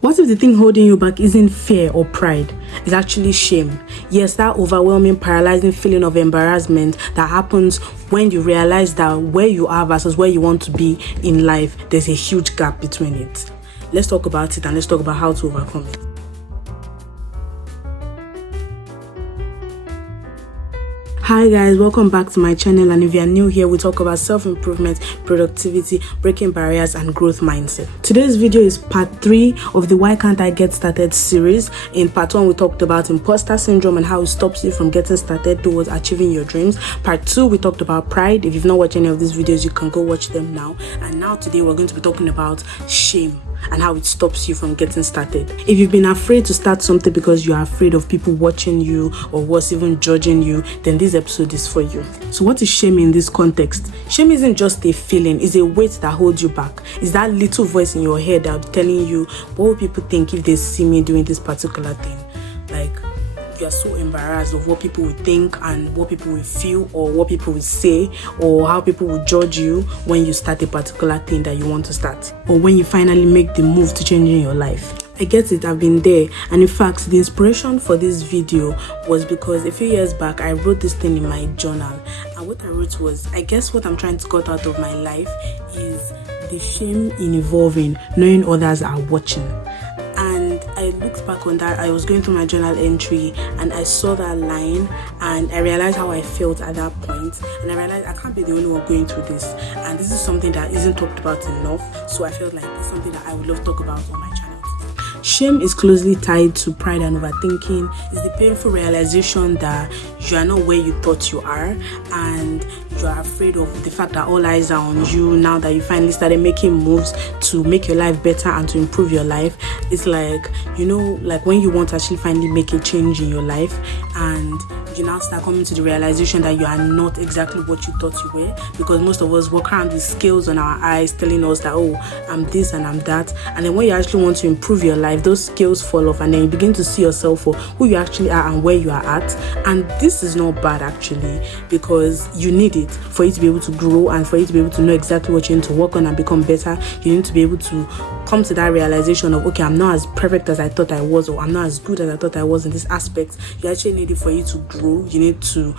What if the thing holding you back isn't fear or pride? It's actually shame. Yes, that overwhelming, paralyzing feeling of embarrassment that happens when you realize that where you are versus where you want to be in life, there's a huge gap between it. Let's talk about it and let's talk about how to overcome it. Hi guys, welcome back to my channel, and if you are new here, we talk about self-improvement, productivity, breaking barriers and growth mindset. Today's video is part 3 of the Why Can't I Get Started series. In part 1, we talked about imposter syndrome and how it stops you from getting started towards achieving your dreams. Part 2, we talked about pride. If you've not watched any of these videos, you can go watch them now. And now today we're going to be talking about shame and how it stops you from getting started. If you've been afraid to start something because you are afraid of people watching you or worse, even judging you, then this episode is for you. So what is shame in this context? Shame isn't just a feeling, it's a weight that holds you back. It's that little voice in your head that's telling you, what will people think if they see me doing this particular thing? Like, you are so embarrassed of what people will think and what people will feel or what people will say or how people will judge you when you start a particular thing that you want to start, or when you finally make the move to changing your life. I get it, I've been there. And in fact, the inspiration for this video was because a few years back I wrote this thing in my journal, and what I wrote was, I guess what I'm trying to cut out of my life is the shame in evolving, knowing others are watching. And I looked back on that. I was going through my journal entry and I saw that line and I realized how I felt at that point, and I realized I can't be the only one going through this, and this is something that isn't talked about enough. So I felt like it's something that I would love to talk about on my channel. Shame is closely tied to pride and overthinking. It's the painful realization that you are not where you thought you are, and you are afraid of the fact that all eyes are on you now that you finally started making moves to make your life better and to improve your life. It's like, like when you want to actually finally make a change in your life, and you now start coming to the realization that you are not exactly what you thought you were, because most of us walk around with scales on our eyes telling us that, oh, I'm this and I'm that, and then when you actually want to improve your life, those scales fall off and then you begin to see yourself for who you actually are and where you are at. And this is not bad actually, because you need it for you to be able to grow and for you to be able to know exactly what you need to work on and become better. You need to be able to come to that realization of, okay, I'm not as perfect as I thought I was, or I'm not as good as I thought I was in this aspect. You actually need it for you to grow. You need to,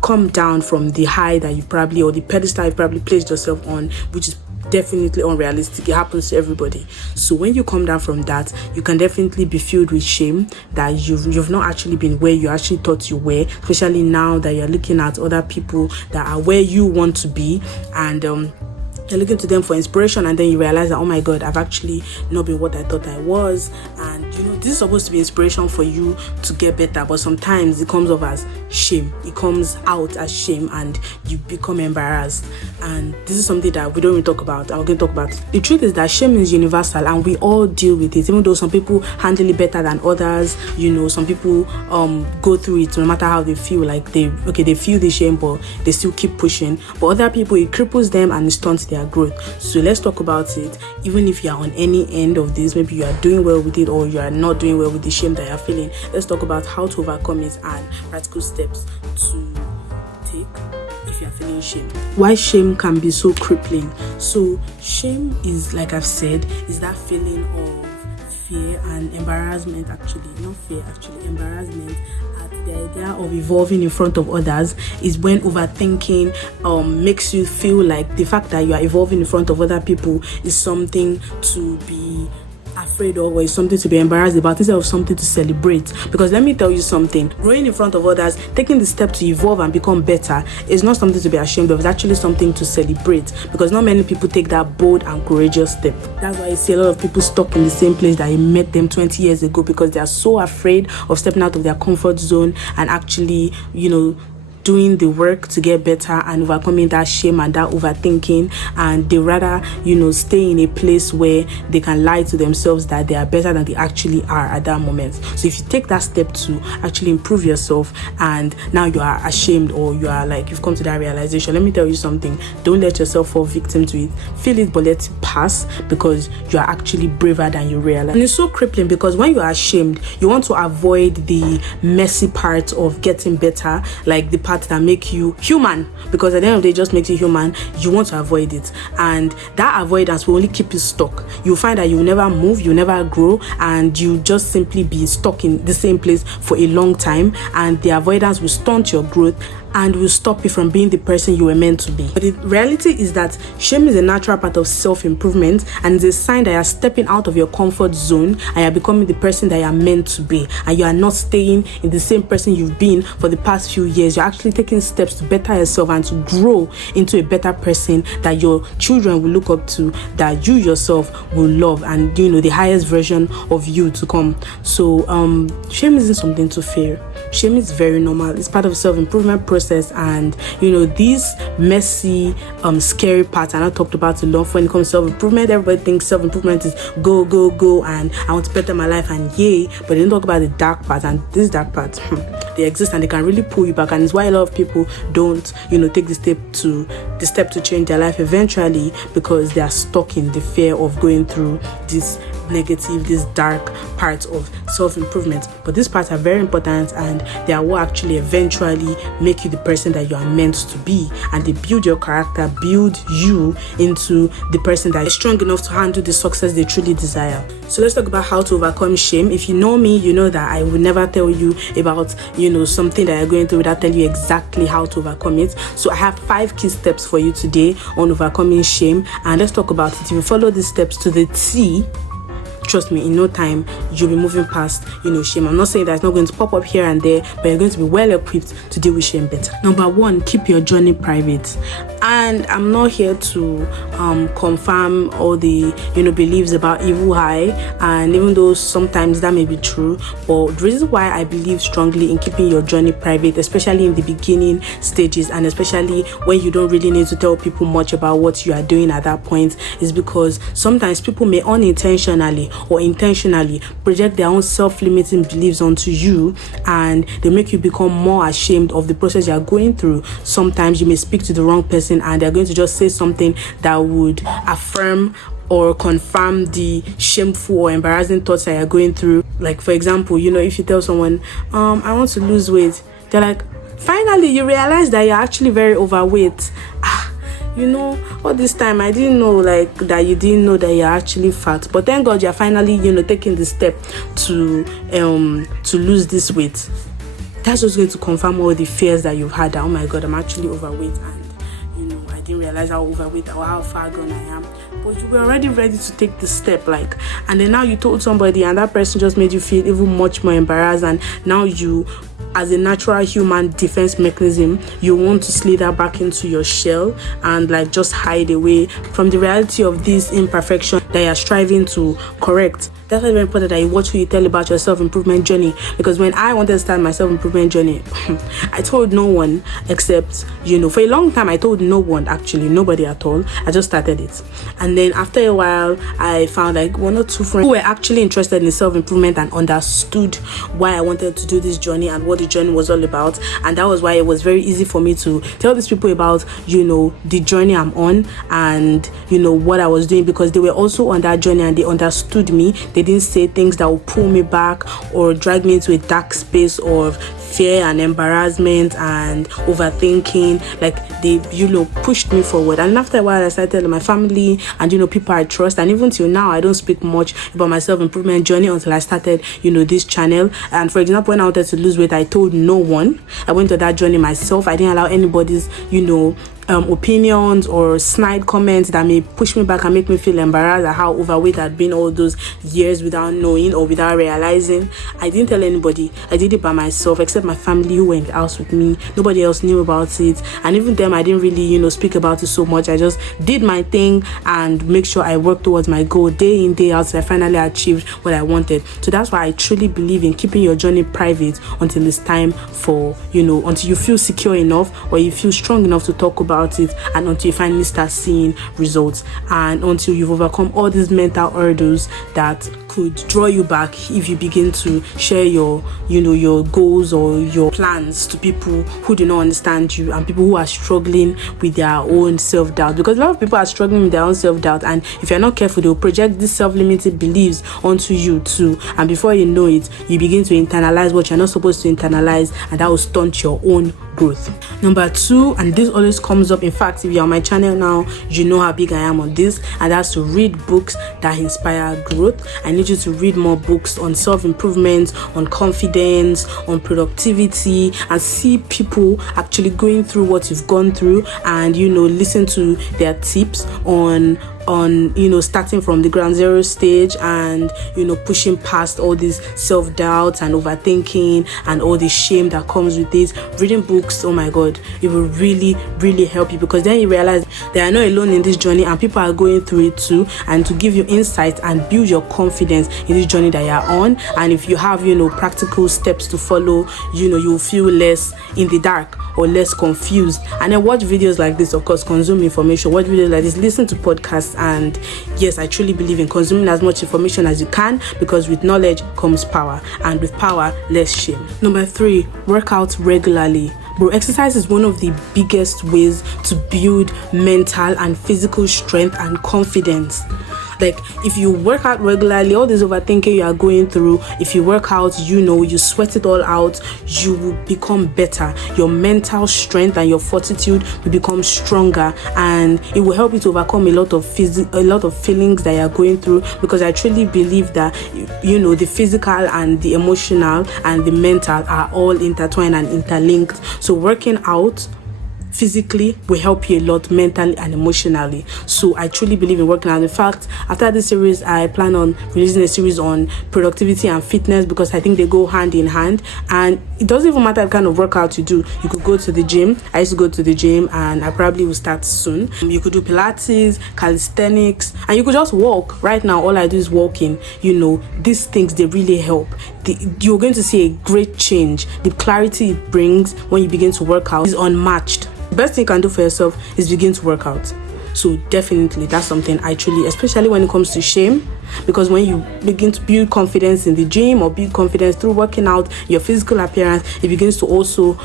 come down from the high that you probably, or the pedestal you probably placed yourself on, which is definitely unrealistic. It happens to everybody. So when you come down from that, you can definitely be filled with shame that you've not actually been where you actually thought you were, especially now that you're looking at other people that are where you want to be, and you're looking to them for inspiration, and then you realize that, oh my god, I've actually not been what I thought I was. And this is supposed to be inspiration for you to get better, but sometimes it comes off as shame. It comes out as shame and you become embarrassed. And this is something that we don't even talk about. I'm going to talk about. The truth is that shame is universal and we all deal with it, even though some people handle it better than others. Some people go through it no matter how they feel. Like they feel the shame but they still keep pushing. But other people, it cripples them and it stunts their growth. So let's talk about it. Even if you are on any end of this, maybe you are doing well with it or you are not doing well with the shame that you're feeling, let's talk about how to overcome it and practical steps to take if you're feeling shame. Why shame can be so crippling. So shame is, like I've said, is that feeling of fear and embarrassment, embarrassment at the idea of evolving in front of others. Is when overthinking makes you feel like the fact that you are evolving in front of other people is something to be afraid of, or is something to be embarrassed about, instead of something to celebrate. Because let me tell you something, growing in front of others, taking the step to evolve and become better is not something to be ashamed of. It's actually something to celebrate, because not many people take that bold and courageous step. That's why I see a lot of people stuck in the same place that I met them 20 years ago, because they are so afraid of stepping out of their comfort zone and actually doing the work to get better and overcoming that shame and that overthinking, and they rather stay in a place where they can lie to themselves that they are better than they actually are at that moment. So if you take that step to actually improve yourself and now you are ashamed, or you are like, you've come to that realization, let me tell you something, don't let yourself fall victim to it. Feel it but let it pass, because you are actually braver than you realize. And it's so crippling, because when you are ashamed, you want to avoid the messy part of getting better, like the parts that make you human, because at the end of the day, it just makes you human. You want to avoid it, and that avoidance will only keep you stuck. You'll find that you never move, you never grow, and you just simply be stuck in the same place for a long time, and the avoidance will stunt your growth and will stop you from being the person you were meant to be. But the reality is that shame is a natural part of self-improvement, and it's a sign that you're stepping out of your comfort zone and you're becoming the person that you're meant to be, and you are not staying in the same person you've been for the past few years. You're actually taking steps to better yourself and to grow into a better person that your children will look up to, that you yourself will love, and the highest version of you to come. So shame isn't something to fear. Shame is very normal. It's part of self-improvement process, and these messy scary parts are not talked about a lot. When it comes to self-improvement, everybody thinks self-improvement is go go go and I want to better my life and yay, but they don't talk about the dark part, and these dark parts they exist and they can really pull you back, and it's why a lot of people don't take the step to change their life eventually, because they are stuck in the fear of going through this dark parts of self-improvement. But these parts are very important, and they are what actually eventually make you the person that you are meant to be, and they build your character, build you into the person that is strong enough to handle the success they truly desire. So let's talk about how to overcome shame. If you know me, you know that I will never tell you about something that you're going through without telling you exactly how to overcome it. So I have 5 key steps for you today on overcoming shame, and let's talk about it. If you follow these steps to the T, trust me, in no time you'll be moving past shame. I'm not saying that it's not going to pop up here and there, but you're going to be well equipped to deal with shame better. Number 1, keep your journey private. And I'm not here to confirm all the beliefs about evil eye, and even though sometimes that may be true, but the reason why I believe strongly in keeping your journey private, especially in the beginning stages, and especially when you don't really need to tell people much about what you are doing at that point, is because sometimes people may unintentionally or intentionally project their own self-limiting beliefs onto you, and they make you become more ashamed of the process you are going through. Sometimes you may speak to the wrong person and they're going to just say something that would affirm or confirm the shameful or embarrassing thoughts that you're going through. Like, for example, if you tell someone, I want to lose weight, they're like, finally you realize that you're actually very overweight. All this time I didn't know that you didn't know that you're actually fat, but thank God you're finally taking the step to lose this weight. That's just going to confirm all the fears that you've had, that oh my God, I'm actually overweight, and I didn't realize how overweight or how far gone I am. But you were already ready to take the step, and then now you told somebody, and that person just made you feel even much more embarrassed, and now you, as a natural human defense mechanism, you want to slither back into your shell and just hide away from the reality of this imperfection that you're striving to correct. That's why it's very important that you watch who you tell about your self-improvement journey. Because when I wanted to start my self-improvement journey, I told no one except, for a long time I told no one, actually nobody at all. I just started it. And then after a while, I found 1 or 2 friends who were actually interested in self-improvement and understood why I wanted to do this journey and what the journey was all about. And that was why it was very easy for me to tell these people about, the journey I'm on and, what I was doing, because they were also on that journey and they understood me. They didn't say things that would pull me back or drag me into a dark space of fear and embarrassment and overthinking. They pushed me forward. And after a while I started telling my family and people I trust, and even till now I don't speak much about my self-improvement journey until I started this channel. And for example, when I wanted to lose weight, I told no one. I went to that journey myself. I didn't allow anybody's opinions or snide comments that may push me back and make me feel embarrassed at how overweight I'd been all those years without knowing or without realizing. I didn't tell anybody. I did it by myself, except my family who were in the house with me. Nobody else knew about it, and even them I didn't really speak about it so much. I just did my thing and make sure I worked towards my goal day in, day out, so I finally achieved what I wanted. So that's why I truly believe in keeping your journey private until it's time for until you feel secure enough or you feel strong enough to talk about it, and until you finally start seeing results, and until you've overcome all these mental hurdles that could draw you back if you begin to share your goals or your plans to people who do not understand you and people who are struggling with their own self-doubt. Because a lot of people are struggling with their own self-doubt, and if you're not careful, they'll project these self-limiting beliefs onto you too, and before you know it, you begin to internalize what you're not supposed to internalize, and that will stunt your own growth. Number 2, and this always comes up, in fact, if you're on my channel now, you know how big I am on this, and that's to read books that inspire growth. I need you to read more books on self-improvement, on confidence, on productivity, and see people actually going through what you've gone through, and listen to their tips on starting from the ground zero stage, and pushing past all these self-doubts and overthinking and all the shame that comes with this. Reading books, oh my god, it will really help you, because then you realize that you're not alone in this journey and people are going through it too, and to give you insight and build your confidence in this journey that you're on. And if you have practical steps to follow, you'll feel less in the dark or less confused. And then watch videos like this, of course, consume information, watch videos like this, listen to podcasts. And yes, I truly believe in consuming as much information as you can, because with knowledge comes power, and with power, less shame. Number 3, work out regularly. Bro, exercise is one of the biggest ways to build mental and physical strength and confidence. Like, if you work out regularly, all this overthinking you are going through, if you work out, you sweat it all out, you will become better. Your mental strength and your fortitude will become stronger, and it will help you to overcome a lot of feelings that you are going through, because I truly believe that the physical and the emotional and the mental are all intertwined and interlinked. So working out physically will help you a lot mentally and emotionally. So I truly believe in working out. In fact, after this series, I plan on releasing a series on productivity and fitness, because I think they go hand in hand, and it doesn't even matter what kind of workout you do. You could go to the gym. I used to go to the gym, and I probably will start soon. You could do Pilates, calisthenics, and you could just walk. Right now, all I do is walking. These things, they really help. You're going to see a great change. The clarity it brings when you begin to work out is unmatched. The best thing you can do for yourself is begin to work out. So definitely, that's something I truly, especially when it comes to shame, because when you begin to build confidence in the gym or build confidence through working out, your physical appearance, it begins to also,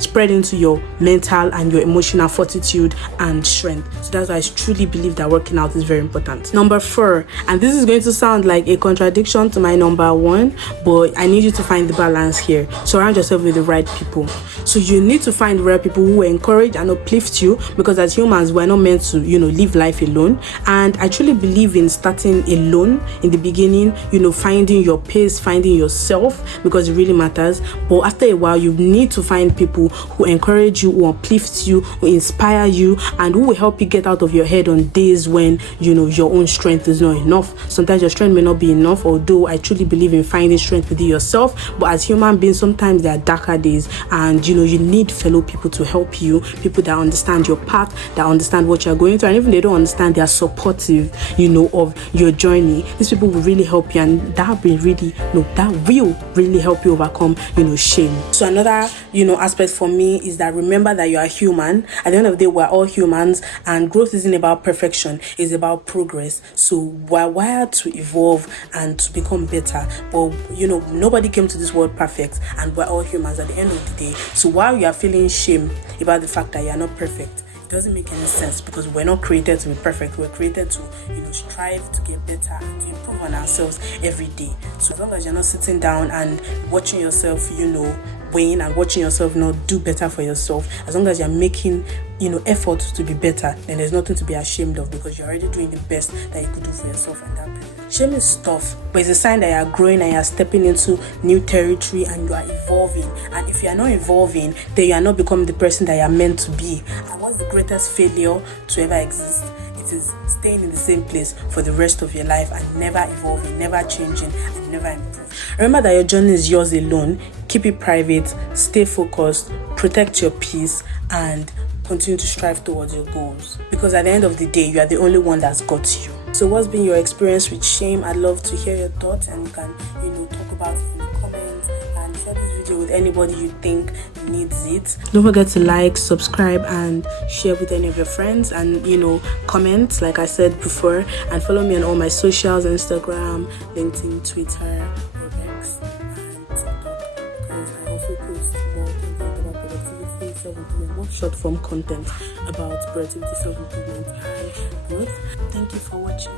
spread into your mental and your emotional fortitude and strength. So that's why I truly believe that working out is very important. Number 4, and this is going to sound like a contradiction to my number 1, but I need you to find the balance here. Surround yourself with the right people. So you need to find the right people who encourage and uplift you, because as humans, we're not meant to, live life alone. And I truly believe in starting alone in the beginning, finding your pace, finding yourself, because it really matters. But after a while, you need to find people who encourage you, who uplift you, who inspire you, and who will help you get out of your head on days when, your own strength is not enough. Sometimes your strength may not be enough, although I truly believe in finding strength within yourself. But as human beings, sometimes there are darker days, and, you need fellow people to help you, people that understand your path, that understand what you're going through, and even they don't understand, they are supportive, of your journey. These people will really help you, and that will really help you overcome, shame. So another, aspect for me is that remember that you are human. At the end of the day, we're all humans, and growth isn't about perfection, it's about progress. So we're wired to evolve and to become better, but nobody came to this world perfect, and we're all humans at the end of the day. So while you are feeling shame about the fact that you are not perfect, it doesn't make any sense, because we're not created to be perfect. We're created to strive to get better and to improve on ourselves every day. So as long as you're not sitting down and watching yourself weighing and watching yourself not do better for yourself, as long as you're making effort to be better, then there's nothing to be ashamed of, because you're already doing the best that you could do for yourself at that period. Shame is tough, but it's a sign that you're growing and you're stepping into new territory and you are evolving. And if you are not evolving, then you are not becoming the person that you're meant to be. And what's the greatest failure to ever exist? It is staying in the same place for the rest of your life and never evolving, never changing, and never improving. Remember that your journey is yours alone. Keep it private, stay focused, protect your peace, and continue to strive towards your goals. Because at the end of the day, you are the only one that's got you. So what's been your experience with shame? I'd love to hear your thoughts, and you can, talk about it in the comments, and share this video with anybody you think needs it. Don't forget to like, subscribe, and share with any of your friends, and comment like I said before, and follow me on all my socials: Instagram, LinkedIn, Twitter, or X, and TikTok, because I also post more content about productivity, self-improvement, more short form content about productivity, self-improvement, and growth. Thank you for watching.